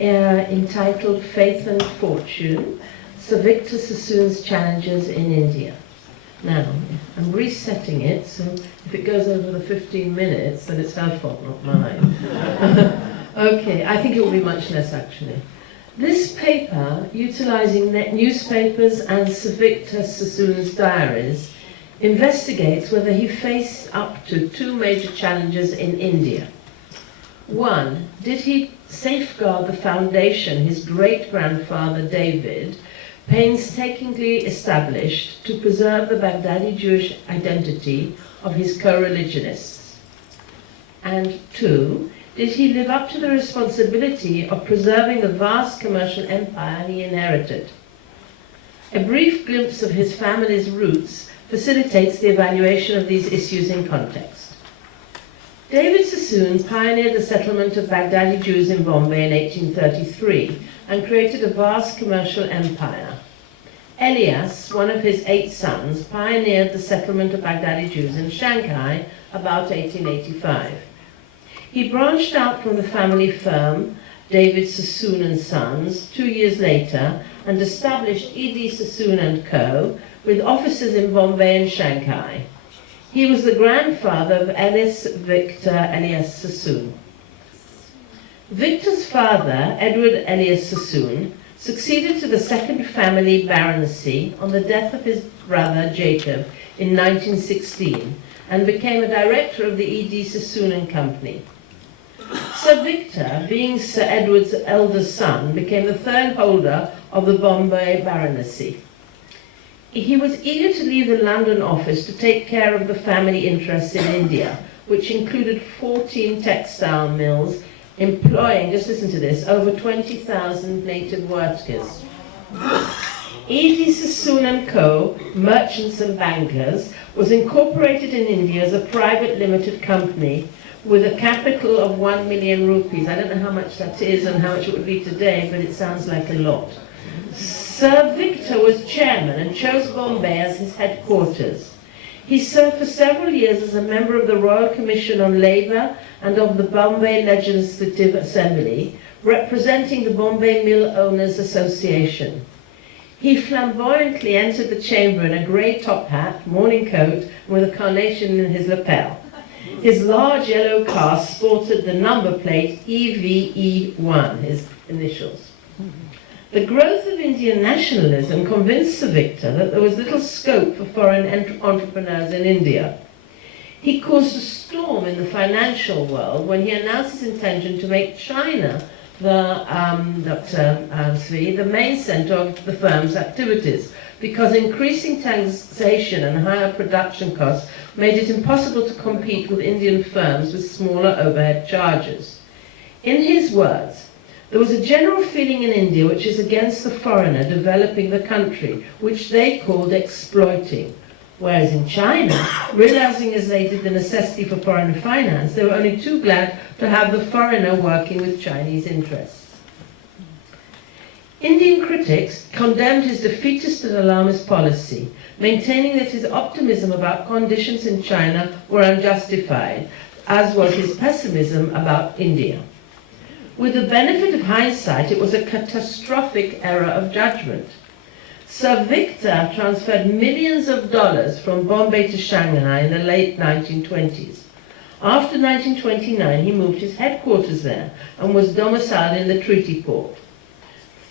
entitled Faith and Fortune, Sir Victor Sassoon's Challenges in India. Now, I'm resetting it, so if it goes over the 15 minutes, then it's her fault, not mine. Okay, I think it will be much less, actually. This paper, utilizing newspapers and Sir Victor Sassoon's diaries, investigates whether he faced up to two major challenges in India. One, did he safeguard the foundation his great-grandfather David painstakingly established to preserve the Baghdadi Jewish identity of his co-religionists? And two, did he live up to the responsibility of preserving the vast commercial empire he inherited? A brief glimpse of his family's roots facilitates the evaluation of these issues in context. David Sassoon pioneered the settlement of Baghdadi Jews in Bombay in 1833 and created a vast commercial empire. Elias, one of his 8 sons, pioneered the settlement of Baghdadi Jews in Shanghai about 1885. He branched out from the family firm, David Sassoon and Sons, 2 years later and established E.D. Sassoon & Co., with offices in Bombay and Shanghai. He was the grandfather of Ellis Victor Elias Sassoon. Victor's father, Edward Elias Sassoon, succeeded to the second family baronetcy on the death of his brother Jacob in 1916 and became a director of the E.D. Sassoon & Company. Sir Victor, being Sir Edward's elder son, became the third holder of the Bombay baronetcy. He was eager to leave the London office to take care of the family interests in India, which included 14 textile mills, employing, just listen to this, over 20,000 native workers. E.D. Sassoon & Co., merchants and bankers, was incorporated in India as a private limited company with a capital of 1 million rupees. I don't know how much that is and how much it would be today, but it sounds like a lot. Sir Victor was chairman and chose Bombay as his headquarters. He served for several years as a member of the Royal Commission on Labour and of the Bombay Legislative Assembly, representing the Bombay Mill Owners Association. He flamboyantly entered the chamber in a grey top hat, morning coat, and with a carnation in his lapel. His large yellow car sported the number plate EVE1, his initials. The growth of Indian nationalism convinced Sir Victor that there was little scope for foreign entrepreneurs in India. He caused a storm in the financial world when he announced his intention to make China the main center of the firm's activities, because increasing taxation and higher production costs made it impossible to compete with Indian firms with smaller overhead charges. In his words, there was a general feeling in India which is against the foreigner developing the country, which they called exploiting. Whereas in China, realizing as they did the necessity for foreign finance, they were only too glad to have the foreigner working with Chinese interests. Indian critics condemned his defeatist and alarmist policy, maintaining that his optimism about conditions in China were unjustified, as was his pessimism about India. With the benefit of hindsight, it was a catastrophic error of judgment. Sir Victor transferred millions of dollars from Bombay to Shanghai in the late 1920s. After 1929, he moved his headquarters there and was domiciled in the Treaty Port.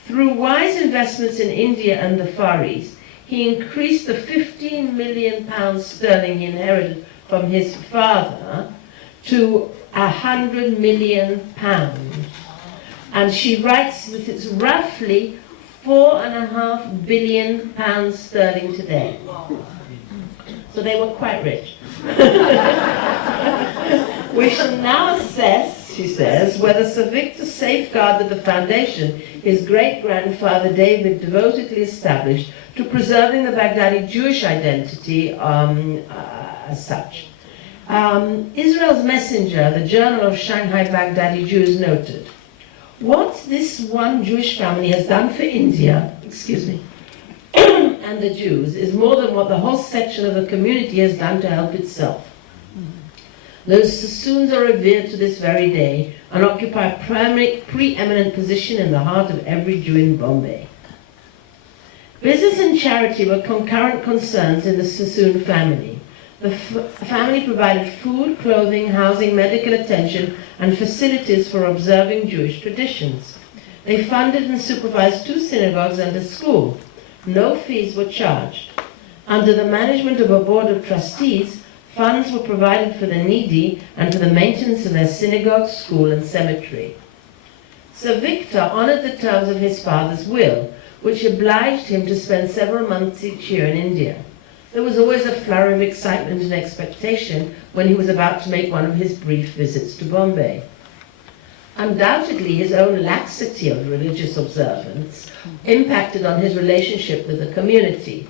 Through wise investments in India and the Far East, he increased the £15 million sterling he inherited from his father to £100 million. And she writes that it's roughly £4.5 billion sterling today. So they were quite rich. We shall now assess, she says, whether Sir Victor safeguarded the foundation his great-grandfather David devotedly established to preserving the Baghdadi Jewish identity as such. Israel's Messenger, the Journal of Shanghai Baghdadi Jews, noted, "What this one Jewish family has done for India, and the Jews is more than what the whole section of the community has done to help itself. Those Sassoons are revered to this very day and occupy a preeminent position in the heart of every Jew in Bombay. Business and charity were concurrent concerns in the Sassoon family. The family provided food, clothing, housing, medical attention, and facilities for observing Jewish traditions. They funded and supervised 2 synagogues and a school. No fees were charged. Under the management of a board of trustees, funds were provided for the needy and for the maintenance of their synagogue, school, and cemetery. Sir Victor honored the terms of his father's will, which obliged him to spend several months each year in India. There was always a flurry of excitement and expectation when he was about to make one of his brief visits to Bombay. Undoubtedly, his own laxity of religious observance impacted on his relationship with the community.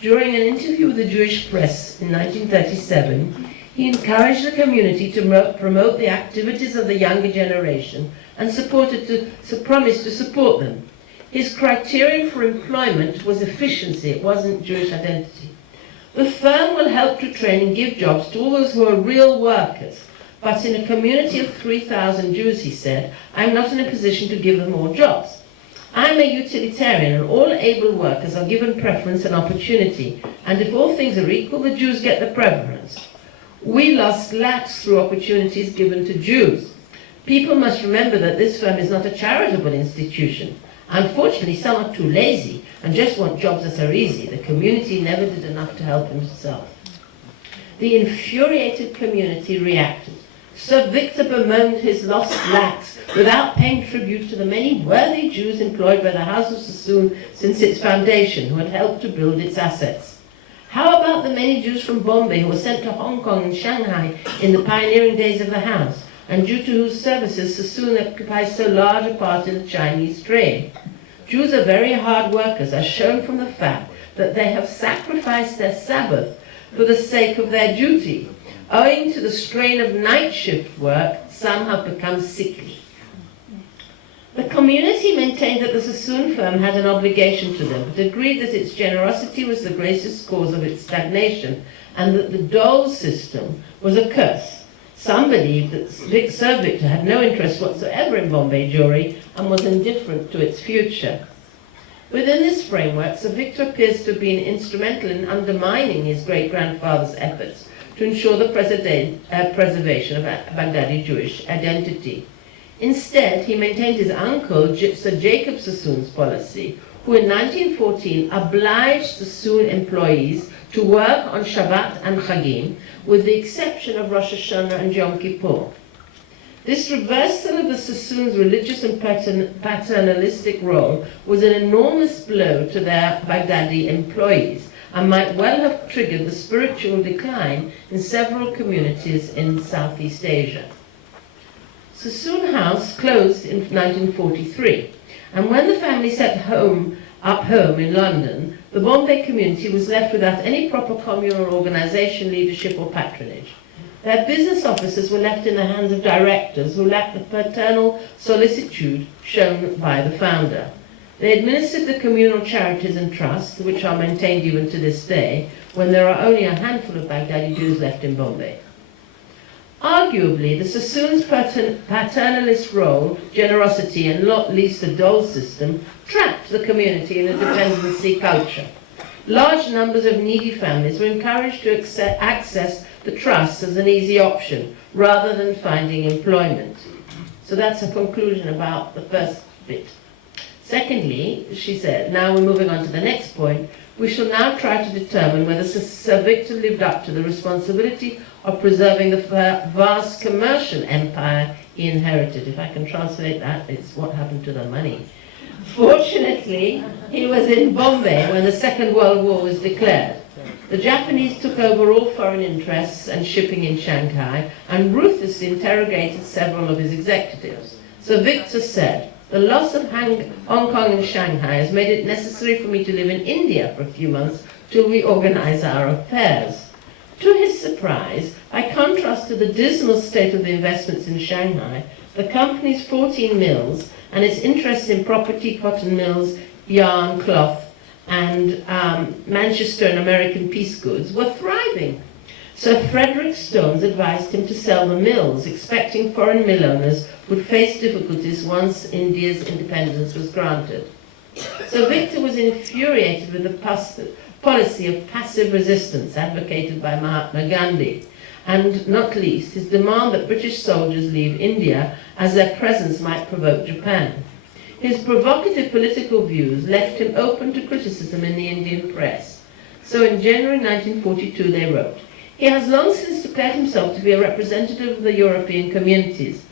During an interview with the Jewish press in 1937, he encouraged the community to promote the activities of the younger generation and promised to support them. His criterion for employment was efficiency, it wasn't Jewish identity. The firm will help to train and give jobs to all those who are real workers, but in a community of 3,000 Jews, he said, I'm not in a position to give them more jobs. I'm a utilitarian and all able workers are given preference and opportunity, and if all things are equal, the Jews get the preference. We lost lax through opportunities given to Jews. People must remember that this firm is not a charitable institution. Unfortunately, some are too lazy and just want jobs that are easy. The community never did enough to help himself. The infuriated community reacted. Sir Victor bemoaned his lost lax without paying tribute to the many worthy Jews employed by the House of Sassoon since its foundation, who had helped to build its assets. How about the many Jews from Bombay who were sent to Hong Kong and Shanghai in the pioneering days of the House, and due to whose services Sassoon occupies so large a part in the Chinese trade? Jews are very hard workers, as shown from the fact that they have sacrificed their Sabbath for the sake of their duty. Owing to the strain of night shift work, some have become sickly. The community maintained that the Sassoon firm had an obligation to them, but agreed that its generosity was the greatest cause of its stagnation, and that the dole system was a curse. Some believed that Sir Victor had no interest whatsoever in Bombay Jewry and was indifferent to its future. Within this framework, Sir Victor appears to have been instrumental in undermining his great-grandfather's efforts to ensure the preservation of Baghdadi Jewish identity. Instead, he maintained his uncle, Sir Jacob Sassoon's policy, who in 1914 obliged Sassoon employees to work on Shabbat and Chagim, with the exception of Rosh Hashanah and Yom Kippur. This reversal of the Sassoon's religious and paternalistic role was an enormous blow to their Baghdadi employees, and might well have triggered the spiritual decline in several communities in Southeast Asia. Sassoon House closed in 1943, and when the family set up home in London, the Bombay community was left without any proper communal organization, leadership, or patronage. Their business offices were left in the hands of directors who lacked the paternal solicitude shown by the founder. They administered the communal charities and trusts, which are maintained even to this day, when there are only a handful of Baghdadi Jews left in Bombay. Arguably, the Sassoon's paternalist role, generosity, and not least the dole system, trapped the community in a dependency culture. Large numbers of needy families were encouraged to access the trust as an easy option, rather than finding employment. So that's a conclusion about the first bit. Secondly, she said, now we're moving on to the next point, we shall now try to determine whether Sir Victor lived up to the responsibility of preserving the vast commercial empire he inherited. If I can translate that, it's what happened to the money. Fortunately, he was in Bombay when the Second World War was declared. The Japanese took over all foreign interests and shipping in Shanghai and ruthlessly interrogated several of his executives. Sir Victor said, the loss of Hong Kong and Shanghai has made it necessary for me to live in India for a few months till we organize our affairs. To his surprise, by contrast to the dismal state of the investments in Shanghai, the company's 14 mills and its interests in property, cotton mills, yarn, cloth, and Manchester and American piece goods were thriving. Sir Frederick Stones advised him to sell the mills, expecting foreign mill owners would face difficulties once India's independence was granted. So Victor was infuriated with the policy of passive resistance advocated by Mahatma Gandhi, and not least his demand that British soldiers leave India as their presence might provoke Japan. His provocative political views left him open to criticism in the Indian press. So in January 1942 they wrote, "He has long since declared himself to be a representative of the European communities.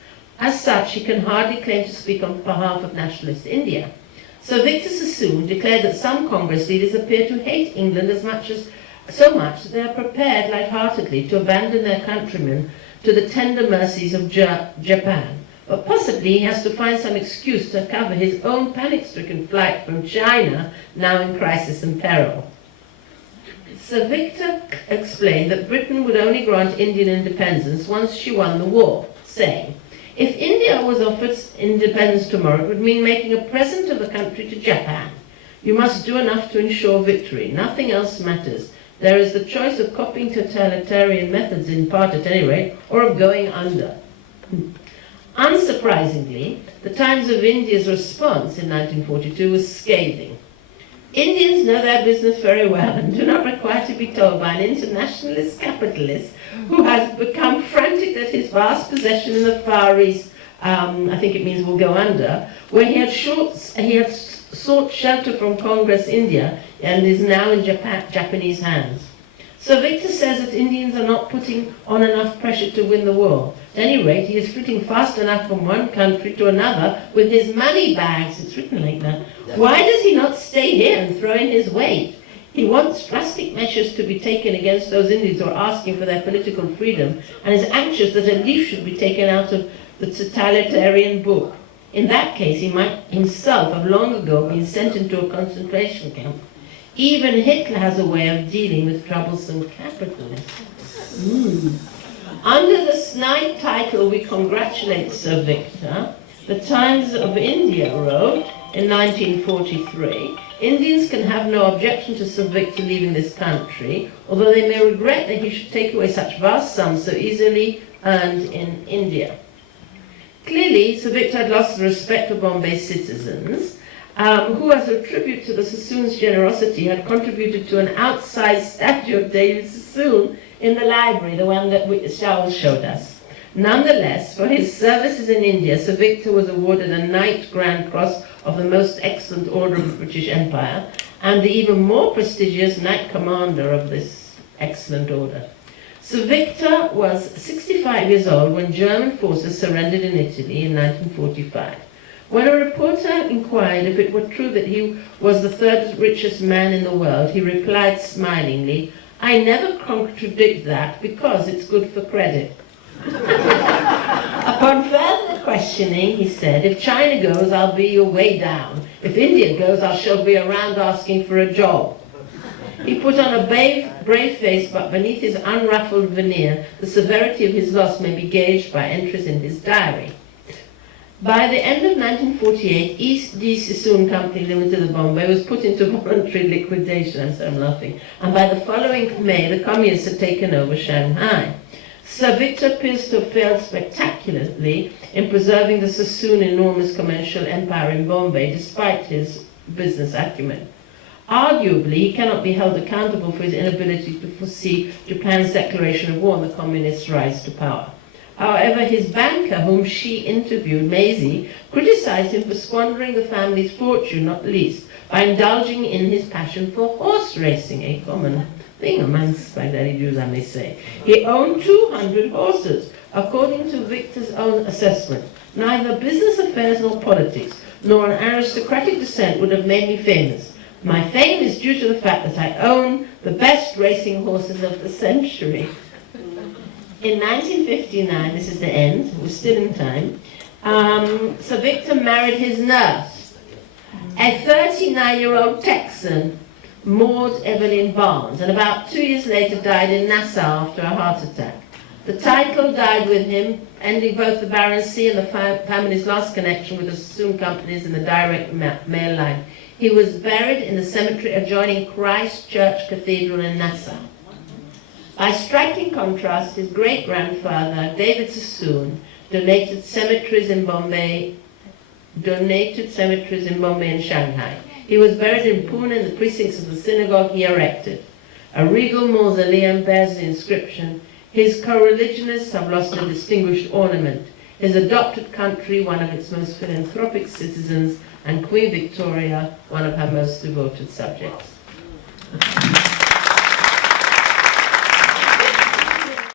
As such, he can hardly claim to speak on behalf of nationalist India." So Victor Sassoon declared that some Congress leaders appear to hate England so much that they are prepared lightheartedly to abandon their countrymen to the tender mercies of Japan. But possibly he has to find some excuse to cover his own panic-stricken flight from China, now in crisis and peril. Sir Victor explained that Britain would only grant Indian independence once she won the war, saying, "If India was offered independence tomorrow, it would mean making a present of the country to Japan. You must do enough to ensure victory. Nothing else matters. There is the choice of copying totalitarian methods, in part at any rate, or of going under." Unsurprisingly, the Times of India's response in 1942 was scathing. "Indians know their business very well and do not require to be told by an internationalist capitalist who has become frantic at his vast possession in the Far East, I think it means will go under, where he had sought shelter from Congress India and is now in Japanese hands." So Victor says that Indians are not putting on enough pressure to win the war. At any rate, he is flitting fast enough from one country to another with his money bags. It's written like that. Why does he not stay here and throw in his weight? He wants drastic measures to be taken against those Indians who are asking for their political freedom, and is anxious that a leaf should be taken out of the totalitarian book. In that case, he might himself have long ago been sent into a concentration camp. Even Hitler has a way of dealing with troublesome capitalists. Under the snide title, "We Congratulate Sir Victor," the Times of India wrote in 1943, "Indians can have no objection to Sir Victor leaving this country, although they may regret that he should take away such vast sums so easily earned in India." Clearly, Sir Victor had lost the respect of Bombay citizens, who, as a tribute to the Sassoon's generosity, had contributed to an outsized statue of David Sassoon in the library, the one that Charles showed us. Nonetheless, for his services in India, Sir Victor was awarded a Knight Grand Cross of the Most Excellent Order of the British Empire, and the even more prestigious Knight Commander of this excellent order. Sir Victor was 65 years old when German forces surrendered in Italy in 1945. When a reporter inquired if it were true that he was the third richest man in the world, he replied smilingly, "I never contradict that because it's good for credit." Upon further questioning, he said, "If China goes, I'll be your way down. If India goes, I shall be around asking for a job." He put on a brave face, but beneath his unruffled veneer, the severity of his loss may be gauged by entries in his diary. By the end of 1948, East D. Sassoon Company Limited of Bombay was put into voluntary liquidation, I'm laughing, and by the following May, the communists had taken over Shanghai. Sir Victor appears to have failed spectacularly in preserving the Sassoon enormous commercial empire in Bombay, despite his business acumen. Arguably, he cannot be held accountable for his inability to foresee Japan's declaration of war and the communists' rise to power. However, his banker, whom she interviewed, Maisie, criticized him for squandering the family's fortune, not least by indulging in his passion for horse racing, a common thing amongst Baghdadi Jews, I may say. He owned 200 horses, according to Victor's own assessment. Neither business affairs nor politics, nor an aristocratic descent would have made me famous. My fame is due to the fact that I own the best racing horses of the century. In 1959, this is the end, we're still in time, Sir Victor married his nurse, a 39-year-old Texan, Maud Evelyn Barnes, and about 2 years later died in Nassau after a heart attack. The title died with him, ending both the baronetcy and the family's last connection with the Sassoon companies in the direct mail line. He was buried in the cemetery adjoining Christ Church Cathedral in Nassau. By striking contrast, his great-grandfather, David Sassoon, donated cemeteries in Bombay and Shanghai. He was buried in Pune in the precincts of the synagogue he erected. A regal mausoleum bears the inscription, "His co-religionists have lost a distinguished ornament. His adopted country, one of its most philanthropic citizens, and Queen Victoria, one of her most devoted subjects."